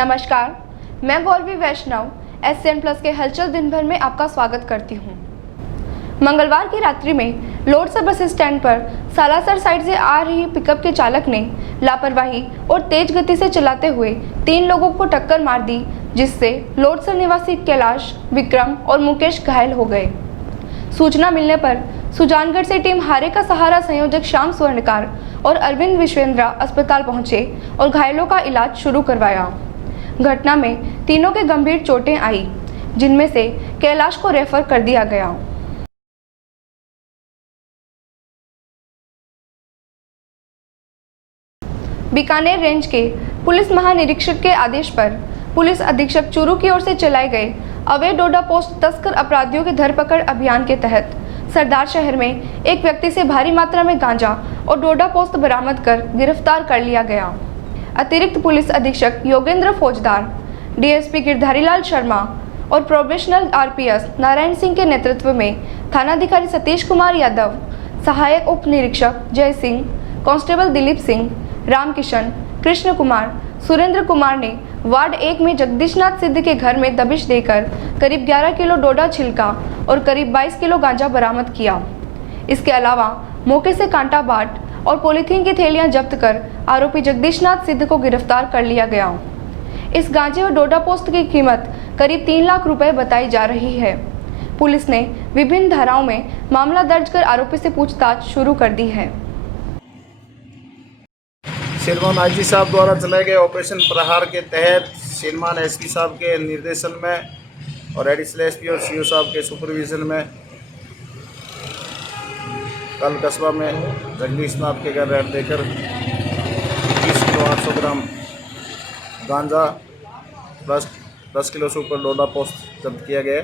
नमस्कार, मैं गौरवी वैष्णव SCN plus के हलचल दिन भर में आपका स्वागत करती हूँ। मंगलवार की रात्रि में लोरसर बस स्टैंड पर सालासर साइड से आ रही पिकअप के चालक ने लापरवाही और तेज गति से चलाते हुए 3 लोगों को टक्कर मार दी, जिससे लोरसर निवासी कैलाश, विक्रम और मुकेश घायल हो गए। सूचना मिलने पर सुजानगढ़ से टीम हारे का सहारा संयोजक श्याम स्वर्णकार और अरविंद विश्वेंद्रा अस्पताल पहुंचे और घायलों का इलाज शुरू करवाया। घटना में तीनों के गंभीर चोटें आई, जिनमें से कैलाश को रेफर कर दिया गया। बीकानेर रेंज के पुलिस महानिरीक्षक के आदेश पर पुलिस अधीक्षक चूरू की ओर से चलाए गए अवैध डोडा पोस्ट तस्कर अपराधियों के धरपकड़ अभियान के तहत सरदार शहर में एक व्यक्ति से भारी मात्रा में गांजा और डोडा पोस्ट बरामद कर गिरफ्तार कर लिया गया। अतिरिक्त पुलिस अधीक्षक योगेंद्र फौजदार, DSP गिरधारीलाल शर्मा और प्रोबेशनल RPS नारायण सिंह के नेतृत्व में थानाधिकारी सतीश कुमार यादव, सहायक उप निरीक्षक जय सिंह, कांस्टेबल दिलीप सिंह, रामकिशन, कृष्ण कुमार, सुरेंद्र कुमार ने वार्ड 1 में जगदीशनाथ सिद्ध के घर में दबिश देकर करीब 11 किलो डोडा छिलका और करीब 22 किलो गांजा बरामद किया। इसके अलावा मौके से कांटा बाट और पॉलीथीन की थैलियां जब्त कर आरोपी जगदीशनाथ सिद्ध को गिरफ्तार कर लिया गया। इस गांजे और डोडा पोस्ट की कीमत करीब 3 लाख रुपए बताई जा रही है। पुलिस ने विभिन्न धाराओं में मामला दर्ज कर आरोपी से पूछताछ शुरू कर दी है। श्रीमान IG साहब द्वारा चलाए गए ऑपरेशन प्रहार के तहत श्रीमान SP साहब के निर्देशन में और एडिशनल SP और CO साहब के सुपरविजन में कल कस्बा में जगदीशनाथ के घर रेड देकर 20 किलो 800 ग्राम गांजा प्लस 10 किलो से ऊपर डोडा पोस्ट जब्त किया गया,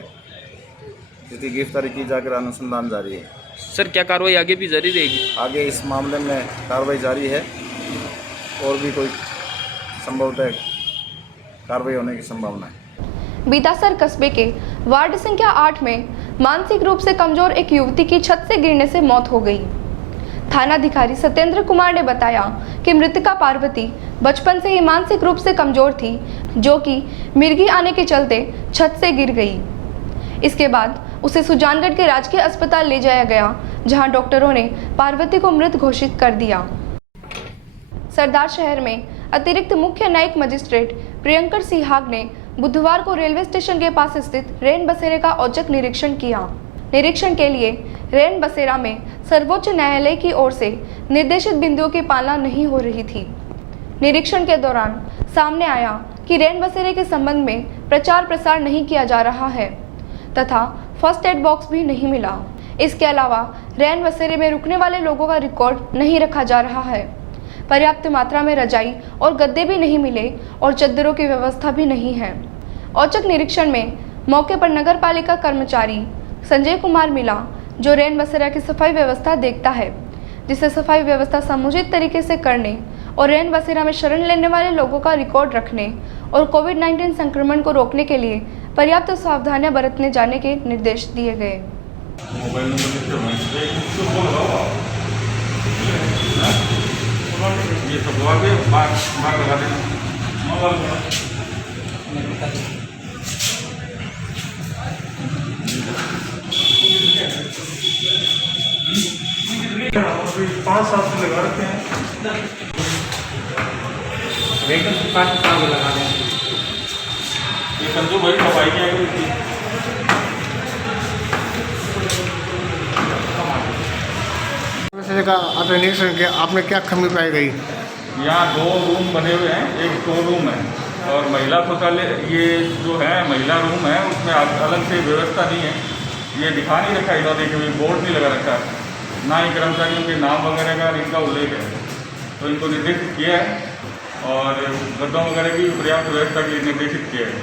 जिसकी गिरफ्तारी की जाकर अनुसंधान जारी है। सर, क्या कार्रवाई आगे भी जारी रहेगी? आगे इस मामले में कार्रवाई जारी है और भी कोई संभवतः कार्रवाई होने की संभावना है। बीतासर कस्बे के वार्ड संख्या 8 में मानसिक रूप से कमजोर एक युवती की छत से गिरने से मौत हो गई। थानाधिकारी सत्येंद्र कुमार ने बताया कि मृतका पार्वती बचपन से ही मानसिक रूप से कमजोर थी, जो कि मिर्गी आने के चलते छत से गिर गई। इसके बाद उसे सुजानगढ़ के राजकीय अस्पताल ले जाया गया, जहां डॉक्टरों ने पार्वती को मृत घोषित कर दिया। सरदार शहर में अतिरिक्त मुख्य न्यायिक मजिस्ट्रेट प्रियंकर सिहाग ने बुधवार को रेलवे स्टेशन के पास स्थित रैन बसेरे का औचक निरीक्षण किया। निरीक्षण के लिए रैन बसेरा में सर्वोच्च न्यायालय की ओर से निर्देशित बिंदुओं की पालना नहीं हो रही थी। निरीक्षण के दौरान सामने आया कि रैन बसेरे के संबंध में प्रचार प्रसार नहीं किया जा रहा है तथा फर्स्ट एड बॉक्स भी नहीं मिला। इसके अलावा रैन बसेरे में रुकने वाले लोगों का रिकॉर्ड नहीं रखा जा रहा है। पर्याप्त मात्रा में रजाई और गद्दे भी नहीं मिले और चद्दरों की व्यवस्था भी नहीं है। औचक निरीक्षण में मौके पर नगर पालिका कर्मचारी संजय कुमार मिला, जो रैन बसेरा की सफाई व्यवस्था देखता है, जिसे सफाई व्यवस्था समुचित तरीके से करने और रैन बसेरा में शरण लेने वाले लोगों का रिकॉर्ड रखने और कोविड-19 संक्रमण को रोकने के लिए पर्याप्त सावधानियां बरतने जाने के निर्देश दिए गए। ये सब दवा के बार लगा देना। अभी 5 साल से लगा रखे हैं। लेकिन 5 साल लगा दें। ये संजू भाई दवाई क्या है? का आपने निरीक्षण किया, आपने क्या कमी पाई गई? यहाँ 2 रूम बने हुए हैं, एक स्टोर रूम है और महिला शौचालय, ये जो है महिला रूम है, उसमें अलग से व्यवस्था नहीं है। ये दिखा नहीं रखा इन्होंने, कभी बोर्ड नहीं लगा रखा, ना ही कर्मचारियों के नाम वगैरह का इनका उल्लेख है। तो इनको निर्देशित किया है और गद्दों वगैरह की पर्याप्त व्यवस्था के लिए निर्देशित किया है।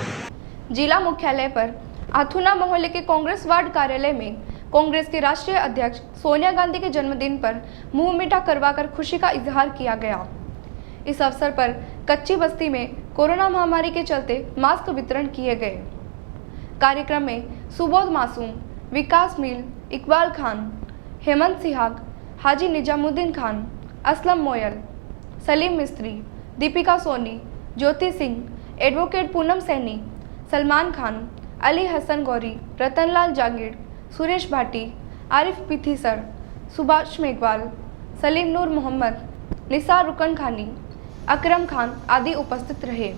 जिला मुख्यालय पर आथुना मोहल्ले के कांग्रेस वार्ड कार्यालय में कांग्रेस के राष्ट्रीय अध्यक्ष सोनिया गांधी के जन्मदिन पर मुंह मीठा करवाकर खुशी का इजहार किया गया। इस अवसर पर कच्ची बस्ती में कोरोना महामारी के चलते मास्क वितरण किए गए। कार्यक्रम में सुबोध मासूम, विकास मील, इकबाल खान, हेमंत सिहाग, हाजी निजामुद्दीन खान, असलम मोयल, सलीम मिस्त्री, दीपिका सोनी, ज्योति सिंह, एडवोकेट पूनम सैनी, सलमान खान, अली हसन गौरी, रतनलाल जागीर, सुरेश भाटी, आरिफ पिथीसर, सुभाष मेघवाल, सलीम नूर मोहम्मद, निसार रुकन खानी, अकरम खान आदि उपस्थित रहे।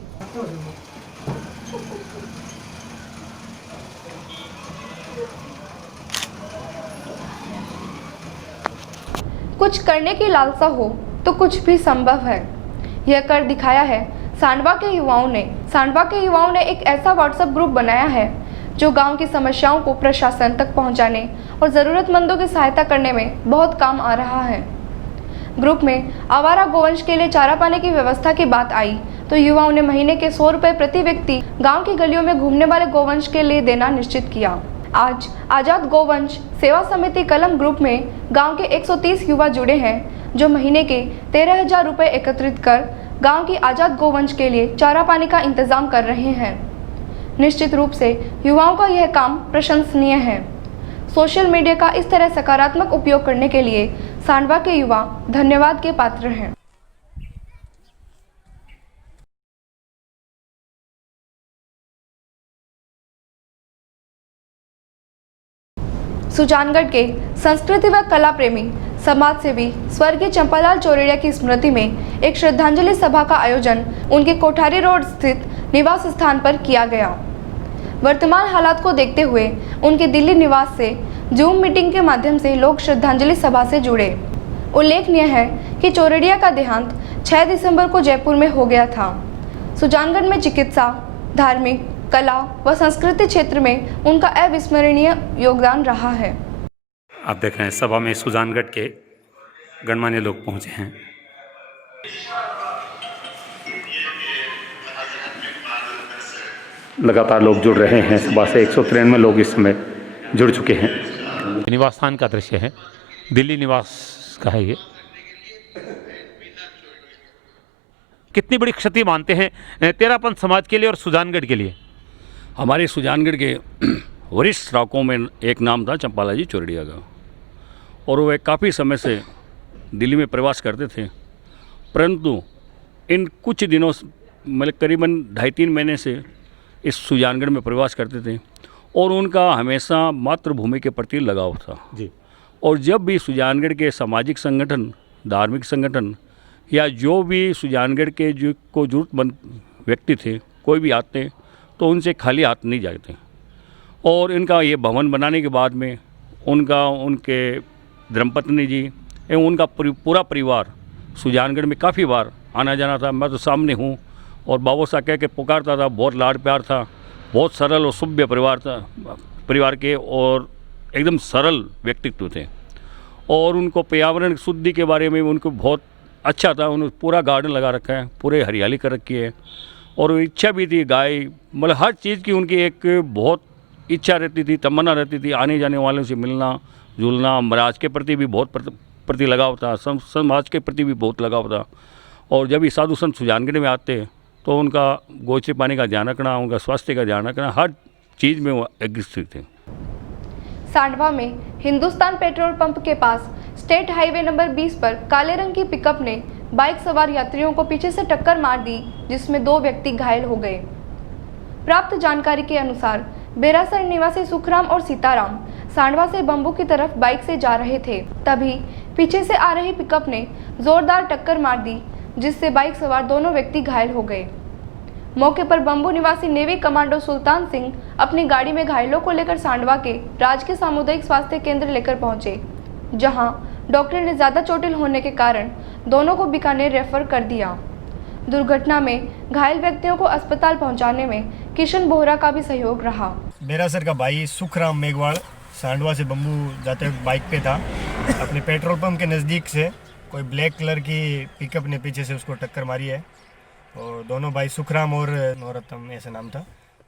कुछ करने की लालसा हो तो कुछ भी संभव है, यह कर दिखाया है सांडवा के युवाओं ने। सांडवा के युवाओं ने एक ऐसा व्हाट्सएप ग्रुप बनाया है जो गांव की समस्याओं को प्रशासन तक पहुंचाने और ज़रूरतमंदों की सहायता करने में बहुत काम आ रहा है। ग्रुप में आवारा गोवंश के लिए चारा पाने की व्यवस्था की बात आई तो युवाओं ने महीने के 100 रुपये प्रति व्यक्ति गांव की गलियों में घूमने वाले गोवंश के लिए देना निश्चित किया। आज आज़ाद गोवंश सेवा समिति कलम ग्रुप में गांव के 130 युवा जुड़े हैं जो महीने के 13,000 रुपये एकत्रित कर गांव की आज़ाद गोवंश के लिए चारा पानी का इंतजाम कर रहे हैं। निश्चित रूप से युवाओं का यह काम प्रशंसनीय है। सोशल मीडिया का इस तरह सकारात्मक उपयोग करने के लिए सांडवा के युवा धन्यवाद के पात्र हैं। सुजानगढ़ के संस्कृति व कला प्रेमी समाज सेवी स्वर्गीय चंपालाल चौरड़िया की स्मृति में एक श्रद्धांजलि सभा का आयोजन उनके कोठारी रोड स्थित निवास स्थान पर किया गया। वर्तमान हालात को देखते हुए उनके दिल्ली निवास से जूम मीटिंग के माध्यम से लोग श्रद्धांजलि सभा से जुड़े। उल्लेखनीय है कि चौरड़िया का देहांत 6 दिसंबर को जयपुर में हो गया था। सुजानगढ़ में चिकित्सा, धार्मिक, कला व संस्कृति क्षेत्र में उनका अविस्मरणीय योगदान रहा है। आप देख रहे हैं सभा में सुजानगढ़ के गणमान्य लोग पहुंचे हैं। लगातार लोग जुड़ रहे हैं। सभा से 193 लोग इस समय जुड़ चुके हैं। निवास स्थान का दृश्य है, दिल्ली निवास का है ये। कितनी बड़ी क्षति मानते हैं तेरापंथ समाज के लिए और सुजानगढ़ के लिए? हमारे सुजानगढ़ के वरिष्ठ श्रावकों में एक नाम था चंपालाल जी चौरड़िया का, और वे काफ़ी समय से दिल्ली में प्रवास करते थे, परंतु इन कुछ दिनों मतलब करीबन 2.5-3 महीने से इस सुजानगढ़ में प्रवास करते थे और उनका हमेशा मातृभूमि के प्रति लगाव था जी। और जब भी सुजानगढ़ के सामाजिक संगठन, धार्मिक संगठन या जो भी सुजानगढ़ के जो को जरूरतमंद व्यक्ति थे कोई भी आते तो उनसे खाली हाथ नहीं जाते। और इनका ये भवन बनाने के बाद में उनके धर्मपत्नी जी एवं उनका पूरा परिवार सुजानगढ़ में काफ़ी बार आना जाना था। मैं तो सामने हूँ और बाबू सा कह के पुकारता था। बहुत लाड प्यार था, बहुत सरल और सभ्य परिवार था, परिवार के, और एकदम सरल व्यक्तित्व थे। और उनको पर्यावरण शुद्धि के बारे में उनको बहुत अच्छा था। उन्होंने पूरा गार्डन लगा रखा है, पूरे हरियाली कर रखी है, और इच्छा भी थी गाय मतलब हर चीज़ की उनकी एक बहुत इच्छा रहती थी, तमन्ना रहती थी। आने जाने वालों से मिलना जुलना, महाराज के प्रति भी बहुत प्रति लगाव था, समाज के प्रति भी बहुत लगाव था। और जब ये साधु संत सुजानगढ़ में आते तो उनका गोचरे पानी का ध्यान रखना, उनका स्वास्थ्य का ध्यान रखना, हर चीज़ में वो एग्रेसिव थे। सांडवा में हिंदुस्तान पेट्रोल पंप के पास स्टेट हाईवे नंबर 20 पर काले रंग की पिकअप ने बाइक सवार यात्रियों को पीछे से टक्कर मार दी, जिसमें 2 व्यक्ति घायल हो गए। प्राप्त जानकारी के अनुसार बेरासर निवासी सुखराम और सीताराम सांडवा से बम्बू की तरफ बाइक से जा रहे थे, तभी पीछे से आ रही पिकअप ने जोरदार टक्कर मार दी, जिससे बाइक सवार दोनों व्यक्ति घायल हो गए। मौके पर बम्बू निवासी नेवी कमांडो सुल्तान सिंह अपनी गाड़ी में घायलों को लेकर सांडवा के राजकीय सामुदायिक स्वास्थ्य केंद्र लेकर पहुंचे, जहां डॉक्टर ने ज़्यादा चोटिल होने के कारण दोनों को बीकानेर रेफर कर दिया। दुर्घटना में घायल व्यक्तियों को अस्पताल पहुंचाने में किशन बोहरा का भी सहयोग रहा। बेरासर का भाई सुखराम मेघवाल सांडवा से बम्बू जाते हुए बाइक पे था। अपने पेट्रोल पंप के नज़दीक से कोई ब्लैक कलर की पिकअप ने पीछे से उसको टक्कर मारी है, और दोनों भाई सुखराम और नौरतम ऐसा नाम था।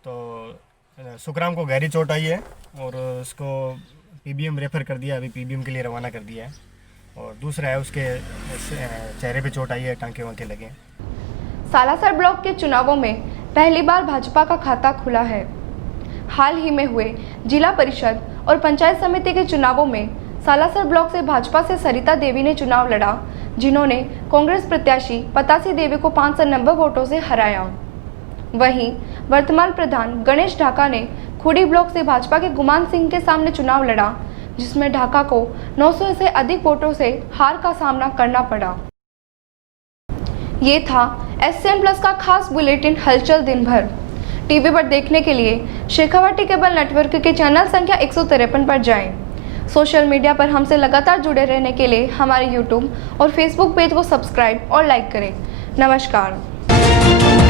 तो सुखराम को गहरी चोट आई है और उसको पीबीएम रेफ़र कर दिया, अभी पीबीएम के लिए रवाना कर दिया है। और दूसरा है उसके चेहरे पे चोट आई है, टांके वांके लगे। सालासर ब्लॉक के चुनावों में पहली बार भाजपा का खाता खुला है। हाल ही में हुए जिला परिषद और पंचायत समिति के चुनावों में सालासर ब्लॉक से भाजपा से सरिता देवी ने चुनाव लड़ा, जिन्होंने कांग्रेस प्रत्याशी पतासी देवी को 590 वोटों से हराया। वहीं वर्तमान प्रधान गणेश ढाका ने खुड़ी ब्लॉक से भाजपा के गुमान सिंह के सामने चुनाव लड़ा, जिसमें ढाका को 900 से अधिक वोटों से हार का सामना करना पड़ा। ये था SCN प्लस का खास बुलेटिन हलचल दिन भर। टीवी पर देखने के लिए शेखावाटी केबल नेटवर्क के चैनल संख्या 153 पर जाएं। सोशल मीडिया पर हमसे लगातार जुड़े रहने के लिए हमारे YouTube और Facebook पेज को सब्सक्राइब और लाइक करें। नमस्कार।